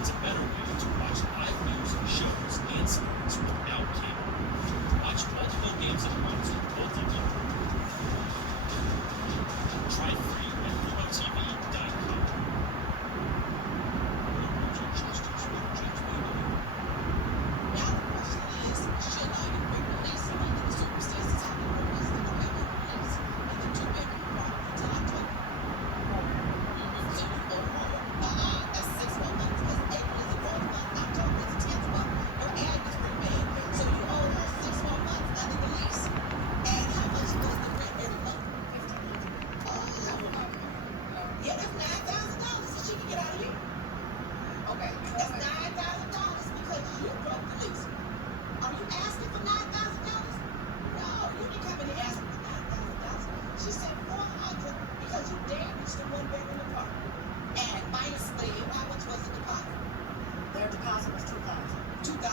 It's a better way to watch live news, shows, and sports without cable. Watch multiple games at once with multi-view. Try free at FuboTV.com. Now the question is, should I be released under the circumstances how the rule was that I get released in the two-bedroom apartment until October? So you owe her. That's 6 more months because April is the 4th month, October is the 10th month, her ad is prepaid. So you owe her 6 more months under the lease. And how much was the rent every month? Yeah, that's $9,000 that she can get out of here. Okay. That's $9,000 because you broke the lease. Are you asking for $9,000? No, you didn't come in and ask for $9,000. She said $400 because you damaged the one-bedroom apartment. And minus how much was the deposit? Their deposit was $2,000. $2,000.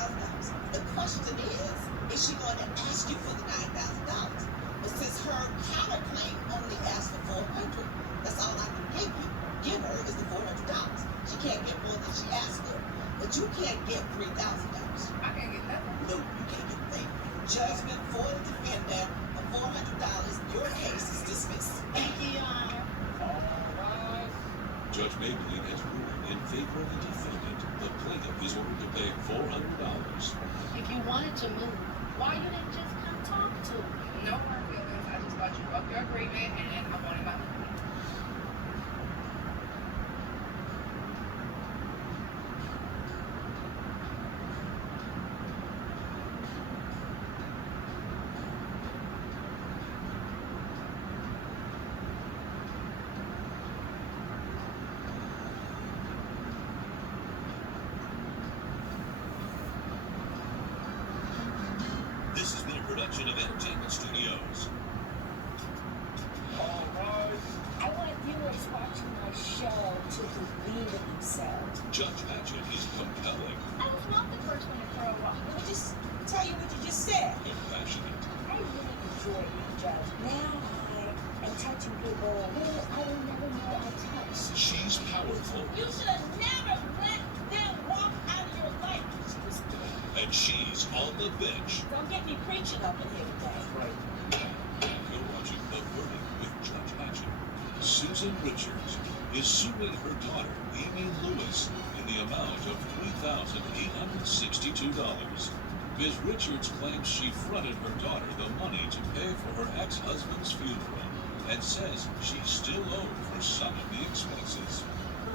The question is she going to ask you for the $9,000? But since her counterclaim only asked for $400, that's all I can give her is the $400. She can't get more than she asked for. But you can't get $3,000. I can't get nothing. No, you can't get a thing. Judgment for the defendant of $400. Your case is dismissed. Thank you, Your Honor. All rise. Judge Maybelline has ruled in favor of the defendant. The plaintiff is ordered to pay $400. If you wanted to move, why you didn't just come talk to me? No hard feelings. I just thought you broke your agreement and I wanted my money. This has been a production of Entertainment Studios. All rise. I want viewers watching my show to believe in themselves. Judge Hatchett is compelling, I was not the first one to throw up. Let me just tell you what you just said. and passionate. I really enjoy being judge. Now I am touching people who I would never know I touched. She's powerful, You should have never let them walk out of your life. She was dead. and she's on the bench. Don't get me preaching up in here today. Right. You're watching The Verdict with Judge Hatchett. Susan Richards is suing her daughter, Amy Lewis, in the amount of $3,862. Ms. Richards claims she fronted her daughter the money to pay for her ex-husband's funeral and says she's still owed for some of the expenses.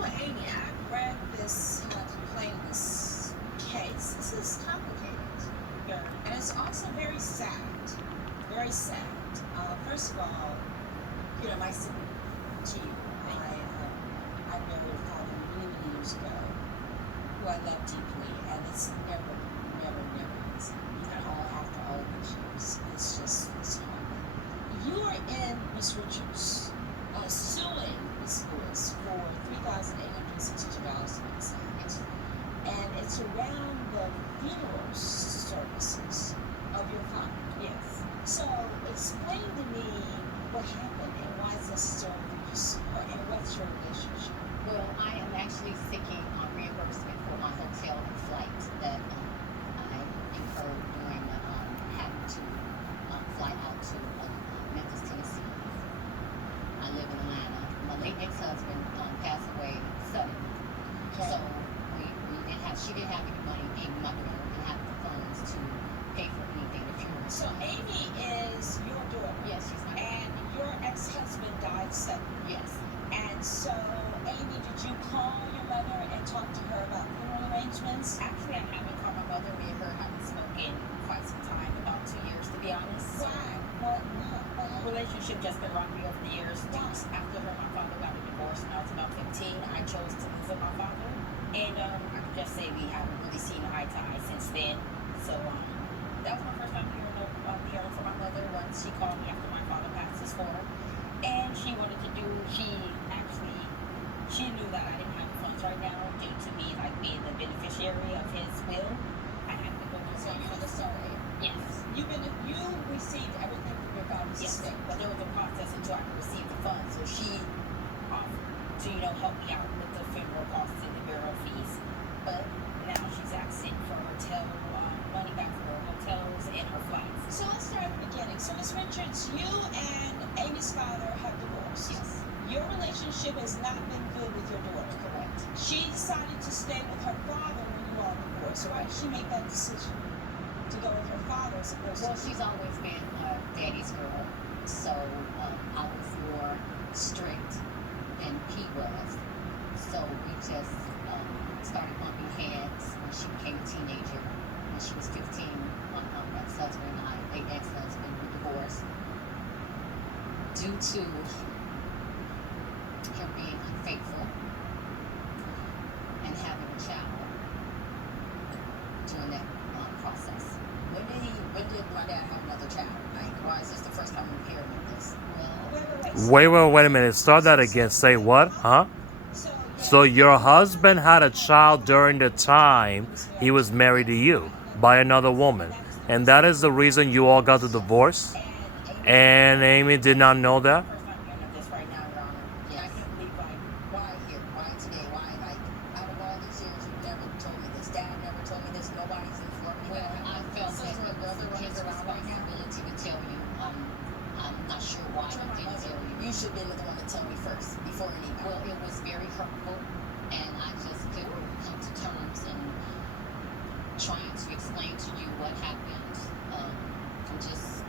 Well, Amy, I read this complaint, this case. This is complicated. And it's also very sad. Very sad. First of all, my sympathy to you. I married a father many, many years ago who I love deeply, and it's never easy. After all these years, it's hard. You are in Miss Richards suing Miss Lewis for $3,862 to be exact, and it's around the funeral services of your father. Yes. So explain to me what happened and why it's necessary for you to sue her, and what's your relationship? Well, I am actually seeking reimbursement for my hotel and flight that I incurred during having to fly out to Memphis, Tennessee. I live in Atlanta. My late ex-husband passed away suddenly. Okay. So she didn't have any money, Amy, my daughter, didn't have the funds to pay for anything, the funeral. So Amy is your daughter. Yes, she's my daughter. And your ex-husband died suddenly. Yes. And so, Amy, did you call your mother and talk to her about funeral arrangements? Actually, I haven't called my mother. Me and her haven't spoken quite some time, about 2 years, to be honest. Why? What? Our relationship just been rocky over the years. After her, my father got a divorce, and I was about 15. I chose to live with my father, and I can just say we haven't really seen eye to eye since then. So that was my first time hearing from my mother once she called me after my father passed his form, and she wanted to do. She knew that I didn't have the funds right now due to me being the beneficiary of his will. I had to go So you're the surrogate. Yes. You received everything from your father's Yes, estate. but there was a process until I could receive the funds. So she offered to, help me out with the funeral costs and the burial fees. to stay with her father when you all divorced, or why did she make that decision to go with her father as opposed Well, to she's always been daddy's girl, so I was more strict than he was. So we just started bumping heads when she became a teenager. When she was 15, my ex-husband and I, late ex-husband, we divorced due to him being unfaithful and having a child during that process. When did my dad have another child? Like, why is this the first time we're hearing of this? Well, Wait a minute. Start that again. Say what? Huh? So your husband had a child during the time he was married to you by another woman. And that is the reason you all got the divorce? And Amy did not know that? First time hearing of this right now, Your Honor. Yeah, I can't believe, like, why here? Why today? Why, like, out of all these years, you've never told me this. Dad never told me this. Nobody's informed me. well, I felt that Sister or brother it was running his around right now. responsibility to tell you. I'm not sure why Turn I my didn't mother. tell you. You should have been the one to tell me first, before anybody. Well, it was very hurtful, and I just couldn't come to terms and trying to explain to you what happened. I'm just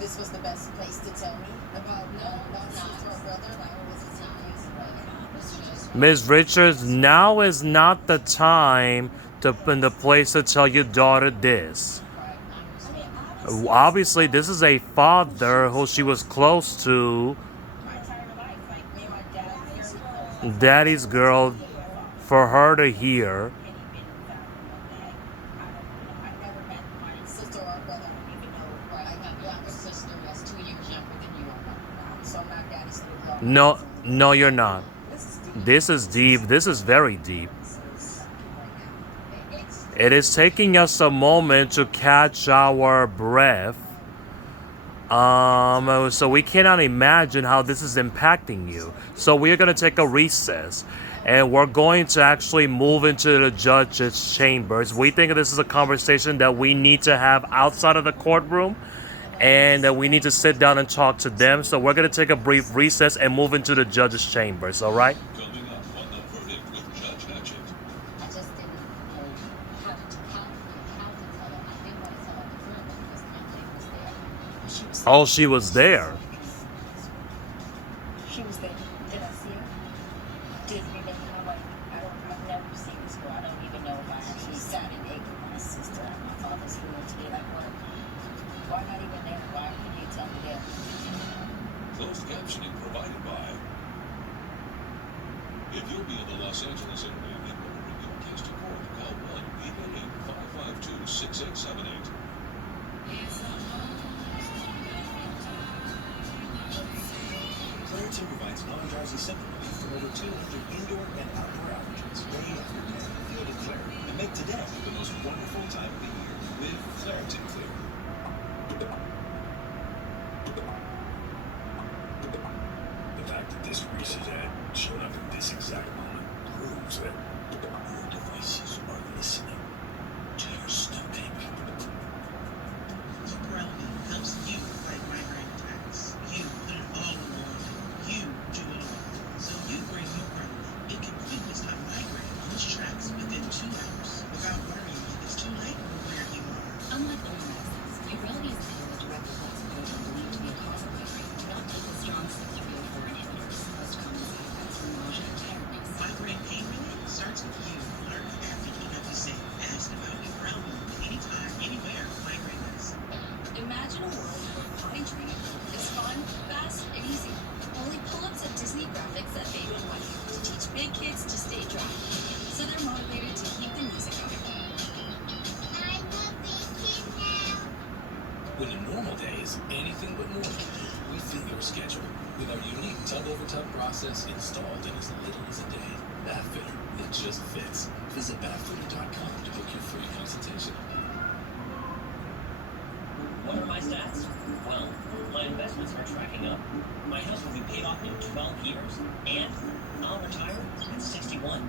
This was the best place to tell me about not. sister or brother. Like, what was the time? Ms. Richards, now is not the time to and the place to tell your daughter this. right. I I mean, understand. honestly, Obviously, this is a father who she was close to, My entire life, like, me and my dad was very close. daddy's girl, for her to hear. Any been without one day. I don't know. I never met my sister or brother. I don't even know. Right. I have a younger sister that's 2 years younger than you are. So I'm not daddy's little girl. No, you're not. this is deep. This is very deep. It's It is taking us a moment to catch our breath. So we cannot imagine how this is impacting you. So we're going to take a recess. And we're going to actually move into the judge's chambers. We think this is a conversation that we need to have outside of the courtroom. And that we need to sit down and talk to them. So we're going to take a brief recess and move into the judge's chambers. All right? Coming up on The Verdict with Judge Hatchett. I just didn't know how to tell her. I didn't want to tell her the truth because my lady was there. Oh, she was there. She was there. Did I see her? Did we make her like? I've never seen this girl. I don't even know if I actually sat and ate with my sister at my father's funeral today. Like, what? Why not even there? Why couldn't you tell me there? Closed captioning provided by. If you'll be in the Los Angeles area and want to bring your case to court, call 1-888-552-6878. Claritin provides non-drowsy symptom relief from over 200 indoor and outdoor allergens day after day. Feel the clarity and make today the most wonderful time of the year with Claritin Clear. The fact that this Reese's ad showed up at this exact moment proves that your devices are listening to your stomach. Ubrelvy helps you fight migraine attacks. You put it all in one. You do it all. So you bring Ubrelvy. It can quickly stop migraine on its tracks within 2 hours without worrying if it's too late or where you are. Unlike other medicines, Ubrelvy is a direct response protein believed to be a cause of migraine. Do not take the strong 6-3-4 inhibitors. Most common side effects are nausea and tiredness. Migraine pain relief starts with you. Learn after you have to say, ask about Ubrelvy anytime, anywhere, migraine medicine. Imagine a world where potty training is fun, fast, and easy. Only pull-ups at Disney graphics that baby and wife to teach big kids to stay dry. So they're motivated to keep the music going. When a normal day is anything but normal, we fit your schedule. With our unique tub-over-tub process installed in as little as a day. Bathfitter, it just fits. Visit bathfitter.com to book your free consultation. What are my stats? Well, my investments are tracking up. My house will be paid off in 12 years, and I'll retire at 61.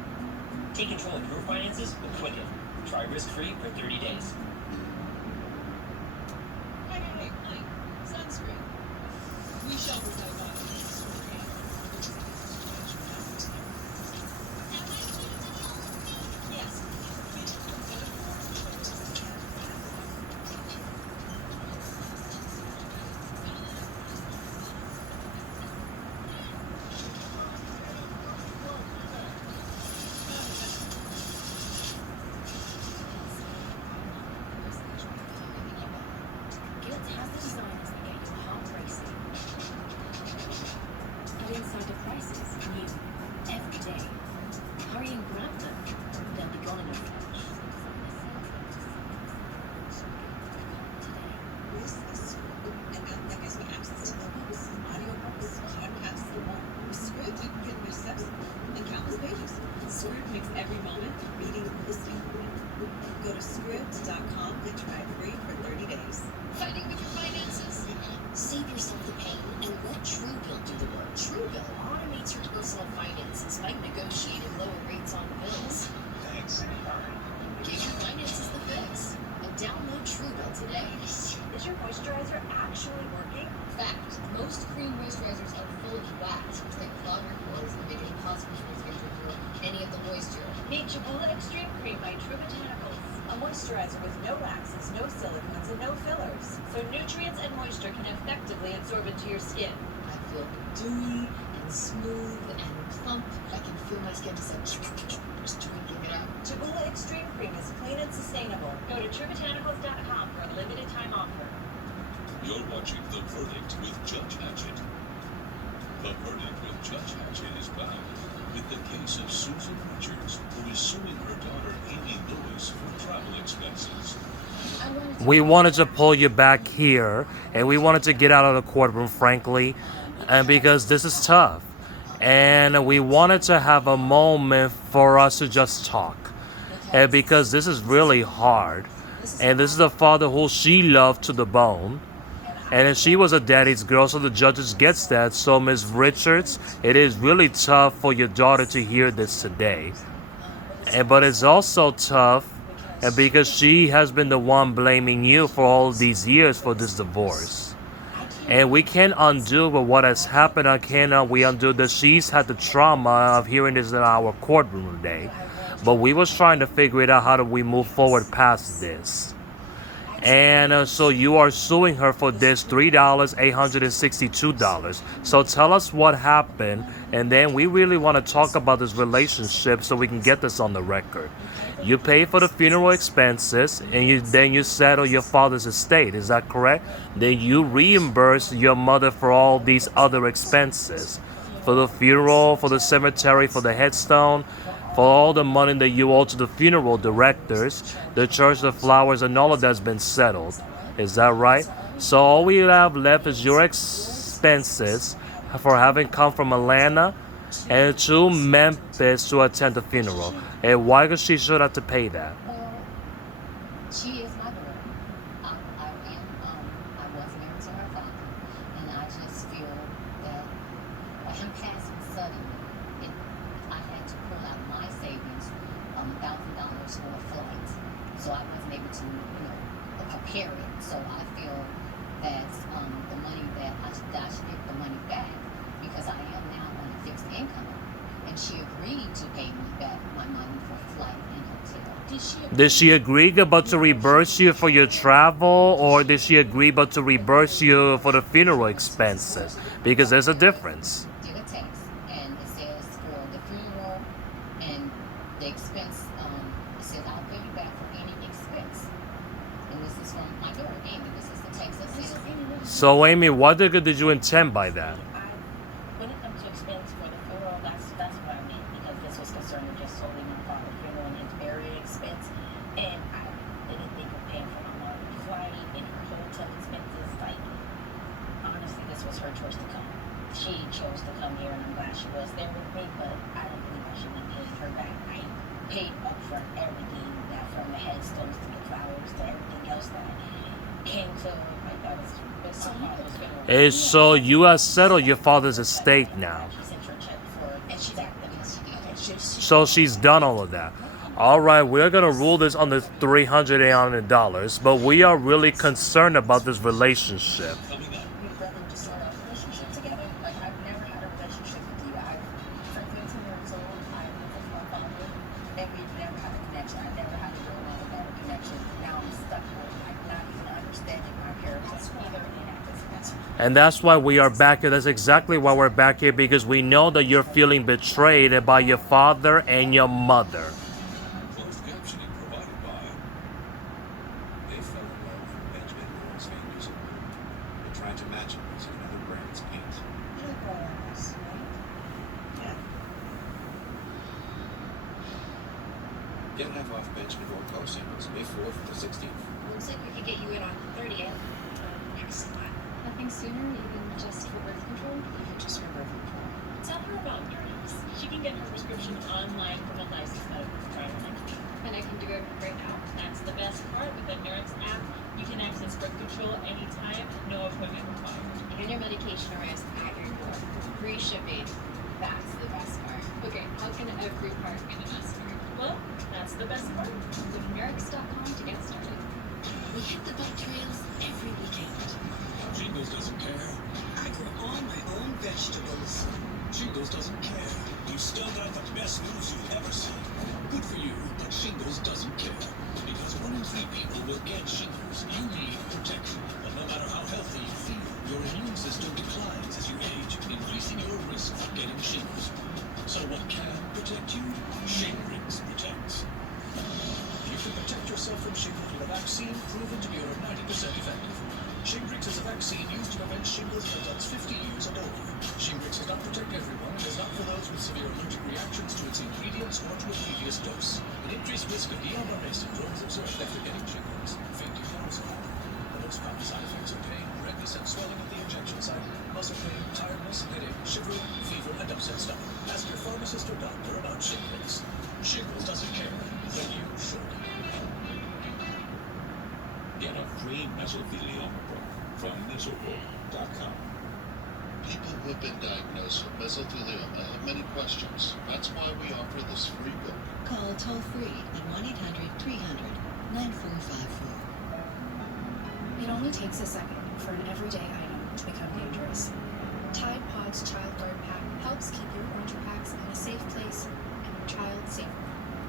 Take control of your finances with Quicken. Try risk-free for 30 days. Sunscreen. We shall present that. monthly try free for 30 days. Fighting with your finances? Save yourself the pain and let Truebill do the work. Truebill automates your personal finances by negotiating lower rates on bills. Thanks. Give your finances the fix and download Truebill today. Is your moisturizer actually working? Fact, most cream moisturizers are full of wax, which they clog your pores and make it impossible for your skin to absorb any of the moisture. Meet Jabula Extreme Cream by True Botanicals. A moisturizer with no waxes, no silicones, and no fillers. So nutrients and moisture can effectively absorb into your skin. I feel dewy and smooth and plump. I can feel my skin just like just drinking it out. Jabula Extreme Cream is clean and sustainable. Go to TrueBotanicals.com for a limited time offer. You're watching The Verdict with Judge Hatchett. The Verdict with Judge Hatchett is back with the case of Susan Richards, who is suing her daughter Amy Lewis for travel expenses. We wanted to pull you back here, and we wanted to get out of the courtroom, frankly, and because this is tough. And we wanted to have a moment for us to just talk. And because this is really hard. And this is a father who she loved to the bone. And she was a daddy's girl, so the judges gets that. So Ms. Richards, it is really tough for your daughter to hear this today. But it's also tough because she has been the one blaming you for all these years for this divorce. And we can't undo what has happened. We undo that she's had the trauma of hearing this in our courtroom today. But we was trying to figure it out, how do we move forward past this. And so you are suing her for this $3,862. So tell us what happened, and then we really want to talk about this relationship so we can get this on the record. You pay for the funeral expenses, and then you settle your father's estate. Is that correct? Then you reimburse your mother for all these other expenses, for the funeral, for the cemetery, for the headstone, for all the money that you owe to the funeral directors, the church, the flowers, and all of that's been settled. Is that right? So all we have left is your expenses for having come from Atlanta and to Memphis to attend the funeral. And why does she should have to pay that? Well, she is my daughter. I was married to her father, and I just feel that him passing suddenly, I had to pull out my savings, $1,000 for a flight, so I wasn't able to, prepare it. So I feel that the money that I should get the money back, because I am now on a fixed income, and she agreed to pay me back my money for flight and hotel. Did she agree but to reimburse you for your travel, or did she agree but to reimburse you for the funeral expenses? Because there's a difference. Did a text, and it says for the funeral and the expense, it says I'll pay you back for any expense. And this is from my daughter, Amy. This is the text that says. So Amy, what did you intend by that? When it comes to expense for the funeral, that's what I mean, because this was concerned with just solely my father's funeral and his burial expense. And I didn't think of paying for my mother's flight and her hotel expenses. Like, honestly, this was her choice to come. She chose to come here, and I'm glad she was there with me, but I don't believe I should be paying her back. I paid up for everything, that from the headstones to the flowers to everything else that came to, like, that was my father's funeral. And so you have settled your father's estate now. She sent her check for, and she got them. So she's done all of that. All right, we're going to rule this on the $300, but we are really concerned about this relationship. Coming up, We'd rather just start a relationship together. Like, I've never had a relationship with you. From 15 years old, I lived with my father, and we've never had a connection. I never had a real love about a connection. Now I'm stuck with, like, not even understanding my parents either in at this point. And that's why we are back here. That's exactly why we're back here, because we know that you're feeling betrayed by your father and your mother. closed captioning provided by They fell in love with Benjamin Moore's famous. They tried to match him using another brand's paint. Get half off Benjamin Moore car samples May 4th to 16th. Looks like we could get you in on the 30th. Excellent. Nothing sooner, even just for birth control? Even just for birth control. Tell her about Nerds. She can get her prescription online from a licensed medical provider. And I can do it right now. That's That's the best part. With the Nurse app, you can access birth control anytime, no appointment required. And your medication arrives at your door. Free shipping. That's the best part. Okay, how can every part be the best part? Well, that's the best part. Go to Nurx.com to get started. We hit the bike trails every weekend. Shingles doesn't care. I grow all my own vegetables. Shingles doesn't care. You still got the best news you've ever seen. Good for you, but Shingles doesn't care. Because 1 in 3 people will get shingles. You need protection. But no matter how healthy you feel, your immune system declines as you age, increasing your risk of getting shingles. So what can protect you? Shingrix protects. You can protect yourself from shingles with a vaccine proven to be over 90% effective. Shingrix is a vaccine used to prevent shingles in adults 50 years and older. Shingrix does not protect everyone and is not for those with severe allergic reactions to its ingredients or to a previous dose. An increased risk of Guillain-Barré syndrome is observed after getting shingles. Fainting also happen. The most common side effects are pain, redness and swelling at the injection site, muscle pain, tiredness, headache, shivering, fever, and upset stomach. Ask your pharmacist or doctor about Shingrix. Shingles doesn't care, then you should. Get a free mesothelioma book from mesobook.com. People who have been diagnosed with mesothelioma have many questions. That's why we offer this free book. Call toll-free at 1-800-300-9454. It only takes a second for an everyday item to become dangerous. Tide Pods Child Guard Pack helps keep your orange packs in a safe place and your child safer.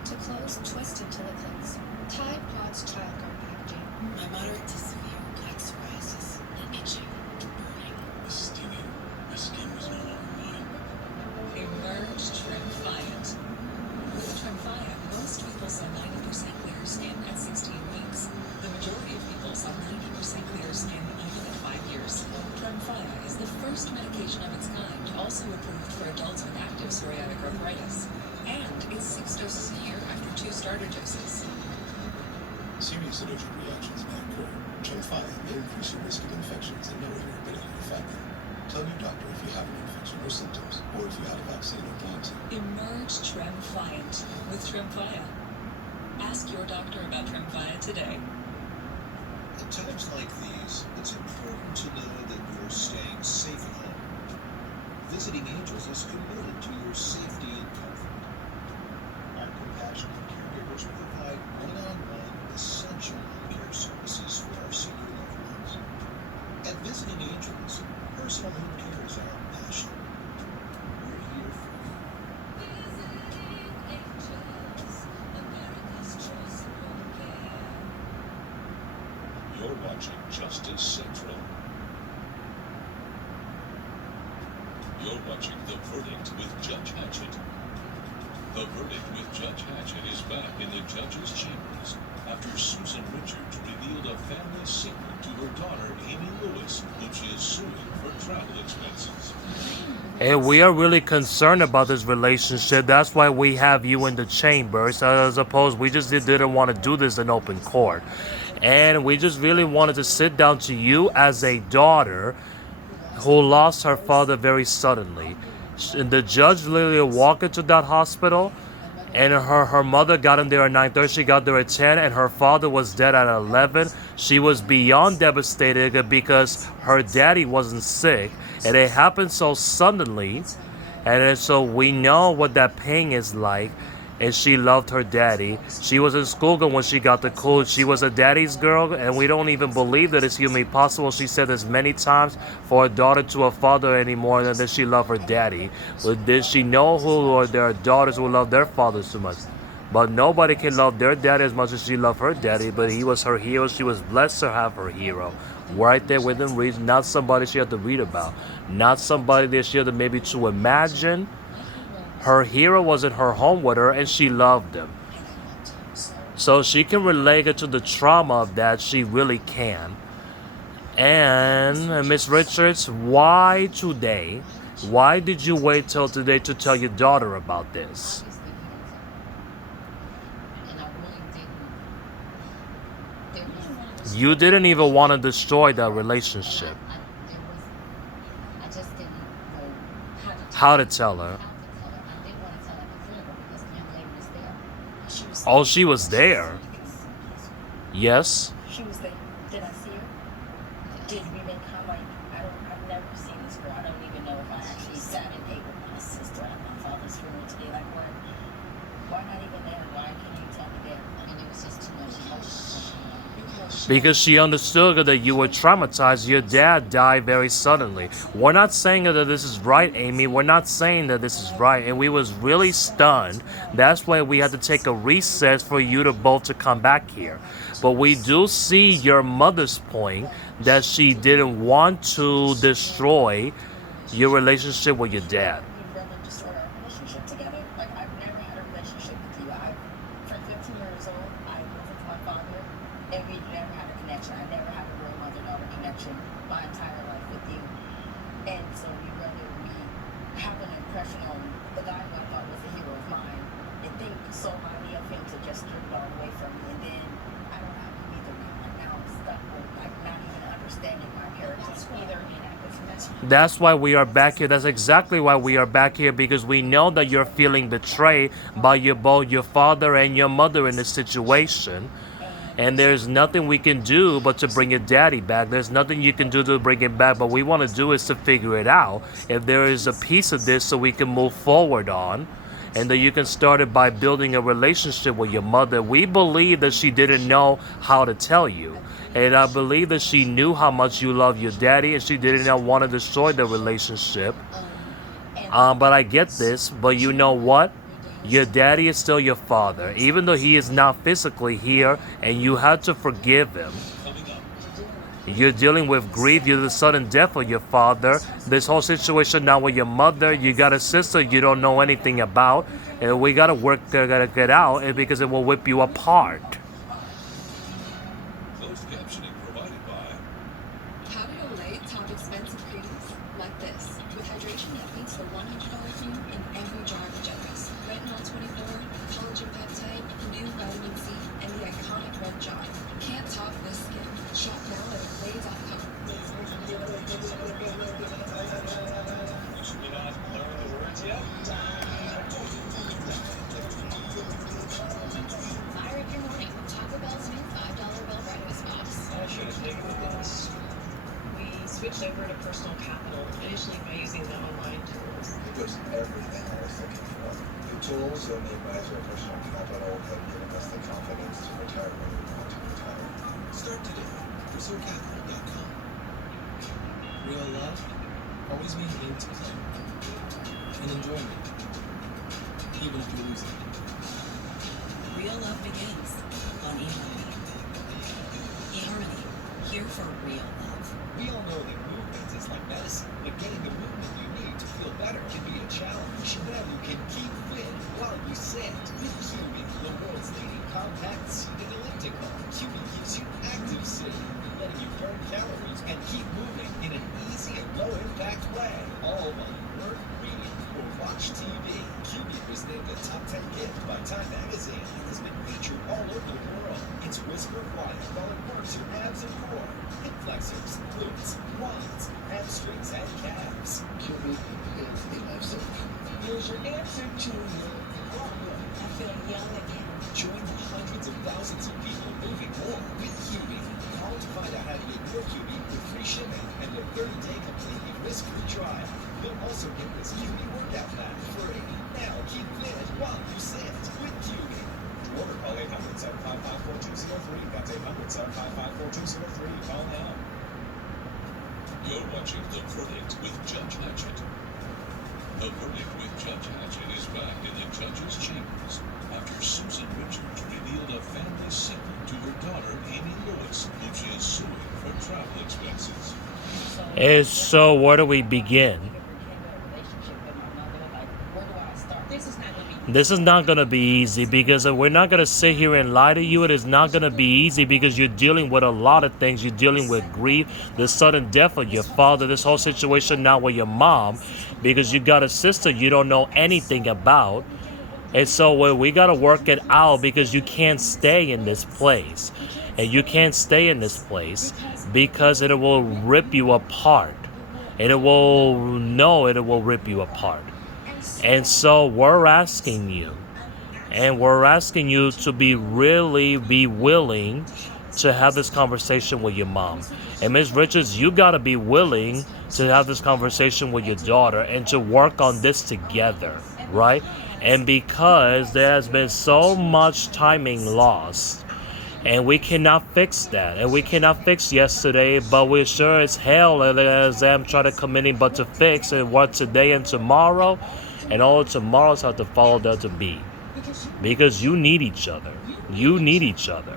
To close, twist until it clicks. Tide Pods Child Guard Packaging. My moderate to severe plaque psoriasis and itching, burning. This is stinging. My skin was no longer mine. Emerge Tremfyant. With Tremfyant, most people saw 90% clear skin at 16 weeks. The majority of people saw 90% clear skin even at 5 years. Tremfya is the first medication of its kind, also approved for adults with active psoriatic arthritis. And it's 6 doses a year after 2 starter doses. Serious allergic reactions may occur. Tremfya may increase your risk of infections and know your ability to fight them. Tell your doctor if you have an infection or symptoms, or if you had a vaccine or plan to. Emerge Tremfyant with Tremfya. Ask your doctor about Tremfya today. At times like these, it's important to know that you're staying safe at home. Visiting Angels is committed to your safety and comfort. Our compassionate caregivers provide one-on-one essential home care services for our senior loved ones. At Visiting Angels, personal home care is our passion. We're here for you. You're watching Justice Central. You're watching The Verdict with Judge Hatchett. The Verdict with Judge Hatchett is back in the judge's chambers after Susan Richards revealed a family secret to her daughter Amy Lewis, whom she is suing for travel expenses. And we are really concerned about this relationship. That's why we have you in the chambers, as opposed we just didn't want to do this in open court. And we just really wanted to sit down to you as a daughter who lost her father very suddenly. And the judge literally walked into that hospital, and her mother got in there at 9:30. She got there at 10, and her father was dead at 11. She was beyond devastated because her daddy wasn't sick, and it happened so suddenly. And so we know what that pain is like. And she loved her daddy. She was in school when she got the cold. She was a daddy's girl, and we don't even believe that it's humanly possible. She said this many times for a daughter to a father anymore than that she loved her daddy. But did she know who there are daughters who love their fathers so much? But nobody can love their daddy as much as she loved her daddy. But he was her hero. She was blessed to have her hero right there within reason. Not somebody she had to read about. Not somebody that she had to maybe to imagine. Her hero was in her home with her, and she loved him. So she can relate it to the trauma of that. She really can. And Miss Richards, why today? Why did you wait till today to tell your daughter about this? You didn't even want to destroy that relationship. I just didn't know how to tell her. She was Oh, she was there. Yes. She was there. Did I see her? Did we make comment? I've never seen this girl. I don't even know if I actually sat and ate with my sister at my father's funeral today. Like, why not even there? Why can you tell me there? I mean, it was just too much emotion. Because she understood that you were traumatized. Your dad died very suddenly. We're not saying that this is right, Amy. We're not saying that this is right. And we was really stunned. That's why we had to take a recess for you to both to come back here. But we do see your mother's point that she didn't want to destroy your relationship with your dad. We'd rather destroy our relationship together. Like, I've never had a relationship with you. From 15 years old, I lived with my father, and we never had a connection. I never had a real mother-daughter connection my entire life with you. And so we'd rather we have an impression on the guy who I thought was a hero of mine and think so highly of him to just strip it all away from me. And then I don't have you either. Like, now I'm stuck with, like, not even understanding my heritage either. That's why we are back here. That's exactly why we are back here, because we know that you're feeling betrayed by both your father and your mother in this situation. And there's nothing we can do but to bring your daddy back. There's nothing you can do to bring him back. But we want to do is to figure it out. If there is a piece of this so we can move forward on. And that you can start it by building a relationship with your mother. We believe that she didn't know how to tell you. And I believe that she knew how much you love your daddy, and she didn't want to destroy the relationship. But I get this. But you know what? Your daddy is still your father, even though he is not physically here, and you had to forgive him. You're dealing with grief. You're the sudden death of your father. This whole situation now with your mother. You got a sister you don't know anything about. And we got to work to get out because it will whip you apart. Closed captioning provided by How did Olay top expensive creams like this? With hydration that beats the $100 fee in every jar of Jettas. Retinol 24, collagen peptide, new vitamin C, and the iconic red jar. Can't top this skin. Shop now at Olay.com. Fire up your morning with Taco Bell's new $5 Bell Breakfast Box. I should have taken with this. We switched over to personal capital initially by using the online tools. It was everything I was looking for. The tools that made my personal capital have given us the confidence to retire when we want to retire. Start today. PursueCapital.com. Real love always means gameplay and enjoyment, even if you're losing. Real love begins on eHarmony. eHarmony, here for real love. We all know that movement is like medicine, but getting the movement you need to feel better can be a challenge. Now you can keep fit while you sit with Cubi, the world's leading compact seated elliptical. Cubi keeps you active sitting, letting you burn calories and keep moving in an easy and low-impact way, all while you work, read, or watch TV. Cubi was named a top 10 gift by Time Magazine and has been featured all over the world. It's whisper quiet while it works your abs and core, hip flexors, glutes, quads, hamstrings, and calves. Cubi is the lifesaver. Here's your answer to your problem. I feel young again. Join the hundreds of thousands of people moving more with Cubi. Call to find out how to get your Cubi with free shipping and a 30-day completely risk-free trial. You'll also get this Cubi workout pack free. Now keep fit while you sit with Cubi. To order, call 800-755-4203. That's 800-755-4203. Call now. You're watching The Verdict with Judge Hatchett. The Verdict with Judge Hatchett is back in the judge's chambers after Susan Richards revealed a family secret to her daughter, Amy Lewis, who she is suing for travel expenses. And so where do we begin? This is not going to be easy because we're not going to sit here and lie to you. It is not going to be easy because you're dealing with a lot of things. You're dealing with grief, the sudden death of your father, this whole situation now with your mom, because you got a sister you don't know anything about. And so we got to work it out because you can't stay in this place. And you can't stay in this place because it will rip you apart. And it will rip you apart. And so we're asking you to be willing to have this conversation with your mom. And Ms. Richards, you got to be willing to have this conversation with your daughter and to work on this together, right? And because there has been so much timing lost, and we cannot fix that, and we cannot fix yesterday, but we're sure as hell as I'm trying to committing but to fix and what today and tomorrow, and all tomorrows have to follow that to be. Because you need each other. You need each other.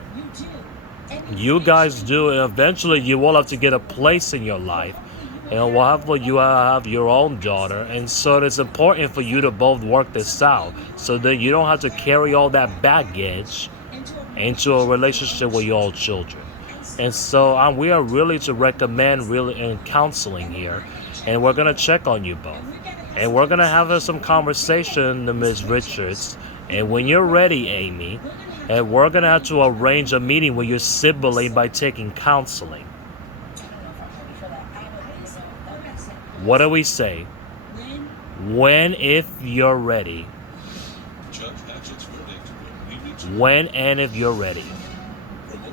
You guys do, and eventually you will have to get a place in your life. And you have your own daughter, and so it's important for you to both work this out so that you don't have to carry all that baggage into a relationship with your own children. And so we are really to recommend really in counseling here, and we're going to check on you both. And we're going to have some conversation, Ms. Richards. And when you're ready, Amy, and we're going to have to arrange a meeting with your sibling by taking counseling. What do we say? When, if you're ready. Judge Hatchett's verdict when we reach When and if you're ready.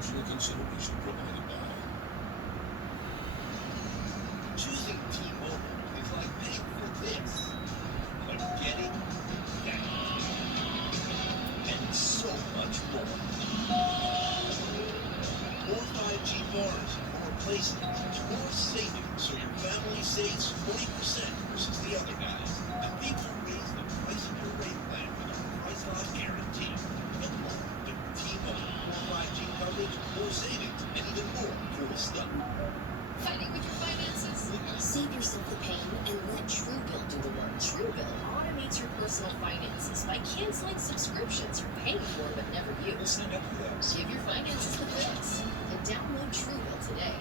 promotional consideration provided by Choosing T-Mobile is like paying for this, but getting that and so much more. More 5G bars, more placements, more savings, so your family saves 40% versus the other guys. And people raise the price of your rate plan with a price lock guarantee. Get more with T-Mobile. More 5G coverage, more savings, and even more cool stuff. Fighting with your finances? Save yourself the pain and let Truebill do the work. Truebill automates your personal finances by canceling subscriptions you're paying for but never use. Give your finances the fix and download Truebill today.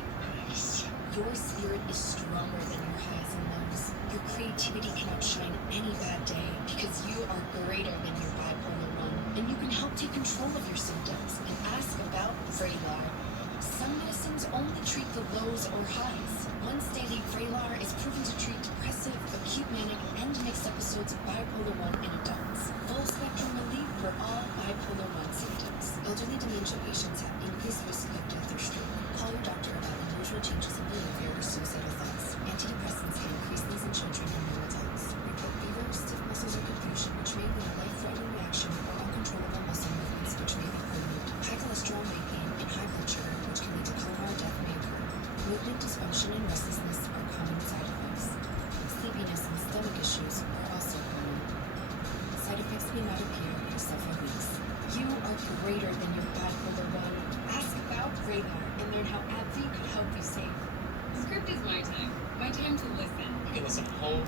Your spirit is stronger than your highs and lows. Your creativity can outshine any bad day because you are greater than your bipolar one, and you can help take control of your symptoms and ask about Vraylar. Some medicines only treat the lows or highs. Once daily Vraylar is proven to treat depressive, acute manic, and mixed episodes of bipolar 1 in adults. Full spectrum relief for all bipolar 1 symptoms. Elderly dementia patients have increased risk of death or stroke. Call your doctor about unusual changes in behavior or suicidal thoughts. Antidepressants can increase these in children and young adults. Report fever, stiff muscles, or confusion, which may be a life-threatening reaction, or uncontrollable muscle movements, which may be permanent. High cholesterol, weight gain, and high blood sugar, which can lead to coma or death, may occur. Movement dysfunction and restlessness are common side effects. Sleepiness and stomach issues are also common. Side effects may not appear for several weeks. You are greater than your bipolar 1. Ask about Vraylar and learn how AbbVie could help you save. Script is my time. My time to listen. You can listen at home,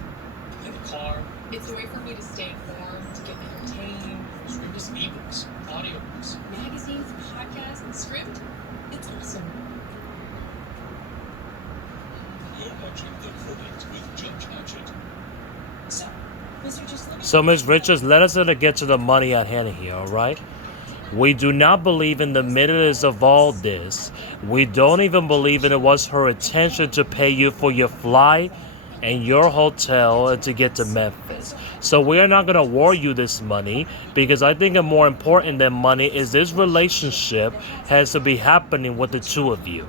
in the car. It's a way for me to stay informed, to get entertained. Script is ebooks, audiobooks. Magazines, podcasts, and Script. It's awesome. You're watching The Verdict with Judge Hatchett. So, Mr. Just let me So, Ms. Richards, let us get to the money at hand here, all right? We do not believe in the midst of all this. We don't even believe it was her intention to pay you for your flight and your hotel to get to Memphis. So we are not going to award you this money because I think more important than money is this relationship has to be happening with the two of you.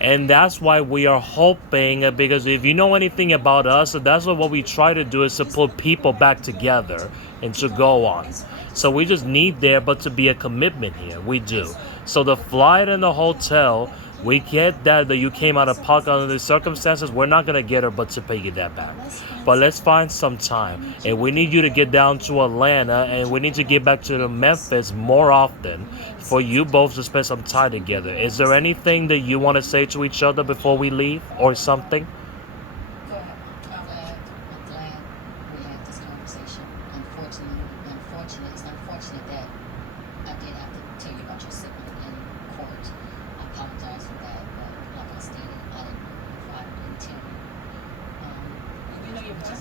And that's why we are hoping, because if you know anything about us, that's what we try to do is to put people back together and to go on. So we just need there, but to be a commitment here. We do. So the flight and the hotel, we get that you came out of pocket under the circumstances. We're not going to get her, but to pay you that back. But let's find some time. And we need you to get down to Atlanta, and we need to get back to Memphis more often for you both to spend some time together. Is there anything that you want to say to each other before we leave or something? Go ahead. I'm glad we had this conversation. It's unfortunate that I did have to tell you about your sibling in court. I apologize for that, but like I stated, I didn't tell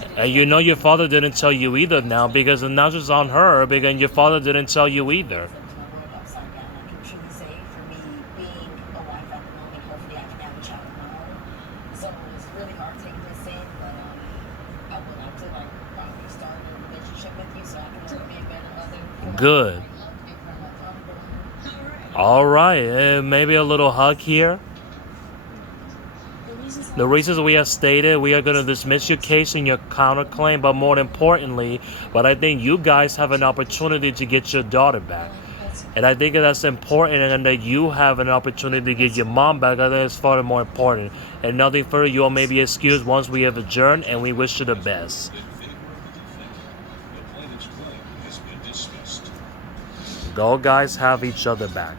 you. And you know your father didn't tell you either now, because the now just on her, because your father didn't tell you either. I can truly say for me being a wife at the moment, hopefully I can have a child tomorrow. So it's really hard taking this in, but I would like to probably start a relationship with you so I can be a better mother. Good. All right. All right, maybe a little hug here. The reasons we have stated, we are going to dismiss your case and your counterclaim, but more importantly, but I think you guys have an opportunity to get your daughter back. And I think that's important, and that you have an opportunity to get your mom back. I think it's far more important. And nothing further, you all may be excused once we have adjourned, and we wish you the best. Go guys, have each other back.